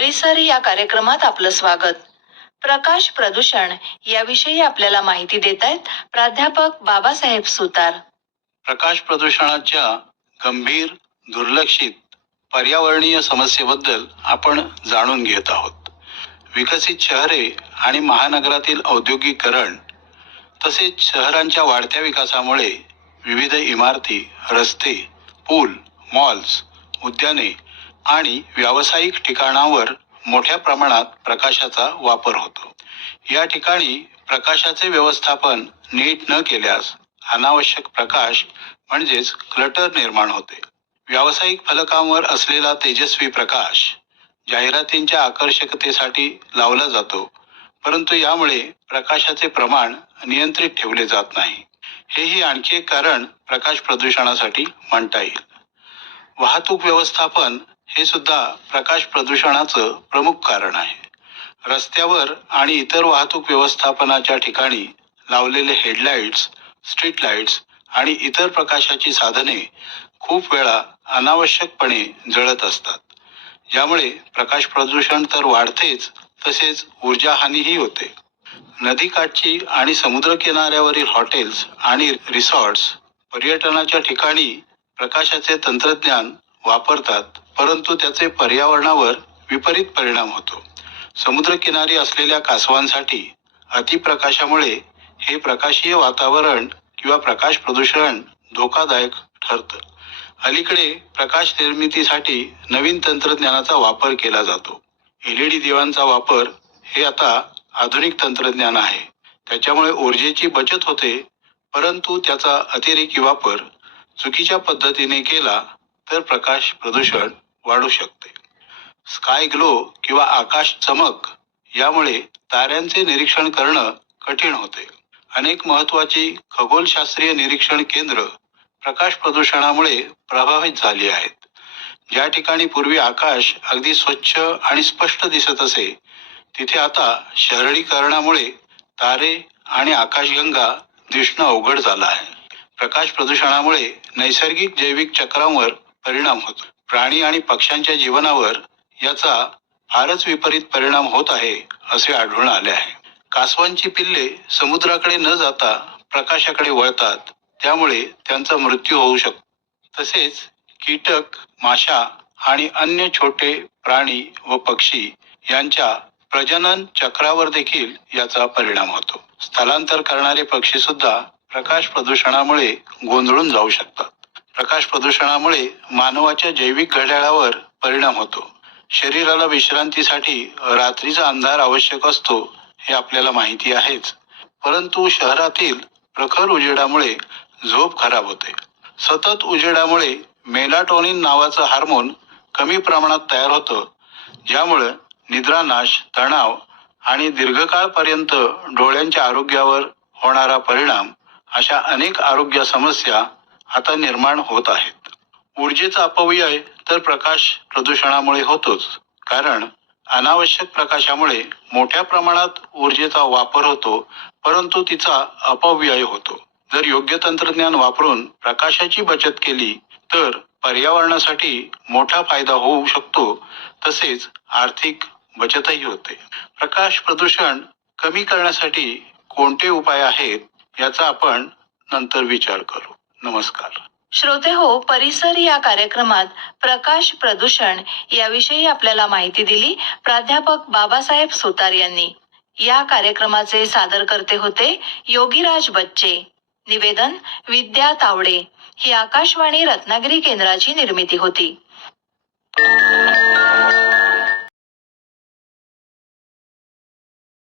परिसर या कार्यक्रमात आपलं स्वागत. प्रकाश प्रदूषण याविषयी आपल्याला माहिती देत आहेत प्राध्यापक बाबासाहेब सुतार. प्रकाश प्रदूषणाच्या गंभीर दुर्लक्षित पर्यावरणीय समस्येबद्दल आपण जाणून घेत आहोत. विकसित शहरे आणि महानगरातील औद्योगिकीकरण तसेच शहरांच्या वाढत्या विकासामुळे विविध इमारती, रस्ते, पूल, मॉल्स, उद्याने आणि व्यावसायिक ठिकाणांवर मोठ्या प्रमाणात प्रकाशाचा वापर होतो. या ठिकाणी प्रकाशाचे व्यवस्थापन नीट न केल्यास अनावश्यक प्रकाश म्हणजेच क्लटर निर्माण होते. व्यावसायिक फलकांवर असलेला तेजस्वी प्रकाश जाहिरातींच्या आकर्षकतेसाठी लावला जातो, परंतु यामुळे प्रकाशाचे प्रमाण नियंत्रित ठेवले जात नाही. हेही आणखी एक कारण प्रकाश प्रदूषणासाठी म्हणता येईल. वाहतूक व्यवस्थापन हे सुद्धा प्रकाश प्रदूषणाचं प्रमुख कारण आहे. रस्त्यावर आणि इतर वाहतूक व्यवस्थापनाच्या ठिकाणी लावलेले हेडलाईट्स, स्ट्रीट लाईट्स आणि इतर प्रकाशाची साधने खूप वेळा अनावश्यकपणे जळत असतात. यामुळे प्रकाश प्रदूषण तर वाढतेच, तसेच ऊर्जा हानीही होते. नदीकाठची आणि समुद्र किनाऱ्यावरील हॉटेल्स आणि रिसॉर्ट्स पर्यटनाच्या ठिकाणी प्रकाशाचे तंत्रज्ञान वापरतात, परंतु त्याचे पर्यावरणावर विपरीत परिणाम होतो. समुद्रकिनारी असलेल्या कासवांसाठी अतिप्रकाशामुळे हे प्रकाशीय वातावरण किंवा प्रकाश प्रदूषण धोकादायक ठरतं. अलीकडे प्रकाश निर्मितीसाठी नवीन तंत्रज्ञानाचा वापर केला जातो. LED दिव्यांचा वापर हे आता आधुनिक तंत्रज्ञान आहे. त्याच्यामुळे ऊर्जेची बचत होते, परंतु त्याचा अतिरेकी वापर चुकीच्या पद्धतीने केला तर प्रकाश प्रदूषण वाढू शकते. स्काय ग्लो किंवा आकाश चमक यामुळे ताऱ्यांचे निरीक्षण करणं कठीण होते. अनेक महत्त्वाची खगोलशास्त्रीय निरीक्षण केंद्र प्रकाश प्रदूषणामुळे प्रभावित झाली आहेत. ज्या ठिकाणी पूर्वी आकाश अगदी स्वच्छ आणि स्पष्ट दिसत असे, तिथे आता शहरीकरणामुळे तारे आणि आकाशगंगा दिसणं अवघड झालं आहे. प्रकाश प्रदूषणामुळे नैसर्गिक जैविक चक्रांवर परिणाम होतो. प्राणी आणि पक्ष्यांच्या जीवनावर याचा फारच विपरीत परिणाम होत आहे असे आढळून आले आहे. कासवांची पिल्ले समुद्राकडे न जाता प्रकाशाकडे वळतात, त्यामुळे त्यांचा मृत्यू होऊ शकतो. तसेच कीटक, माशा आणि अन्य छोटे प्राणी व पक्षी यांच्या प्रजनन चक्रावर देखील याचा परिणाम होतो. स्थलांतर करणारे पक्षी सुद्धा प्रकाश प्रदूषणामुळे गोंधळून जाऊ शकतात. प्रकाश प्रदूषणामुळे मानवाच्या जैविक घड्याळावर परिणाम होतो. शरीराला विश्रांतीसाठी रात्रीचा अंधार आवश्यक असतो, हे आपल्याला माहिती आहेच, परंतु शहरातील प्रखर उजेडामुळे झोप खराब होते. सतत उजेडामुळे मेलाटोनिन नावाचं हार्मोन कमी प्रमाणात तयार होतं, ज्यामुळे निद्रानाश, तणाव आणि दीर्घकाळपर्यंत डोळ्यांच्या आरोग्यावर होणारा परिणाम अशा अनेक आरोग्य समस्या आता निर्माण होत आहेत. ऊर्जेचा अपव्यय तर प्रकाश प्रदूषणामुळे होतोच, कारण अनावश्यक प्रकाशामुळे मोठ्या प्रमाणात ऊर्जेचा वापर होतो, परंतु तिचा अपव्यय होतो. जर योग्य तंत्रज्ञान वापरून प्रकाशाची बचत केली तर पर्यावरणासाठी मोठा फायदा होऊ शकतो, तसेच आर्थिक बचतही होते. प्रकाश प्रदूषण कमी करण्यासाठी कोणते उपाय आहेत याचा आपण नंतर विचार करू. नमस्कार. श्रोते हो, परिसर या कार्यक्रमात प्रकाश प्रदूषण याविषयी आपल्याला माहिती दिली प्राध्यापक बाबासाहेब सुतार यांनी. या कार्यक्रमाचे सादरकर्ते होते योगीराज बच्चे. निवेदन विद्या तावडे. ही आकाशवाणी रत्नागिरी केंद्राची निर्मिती होती.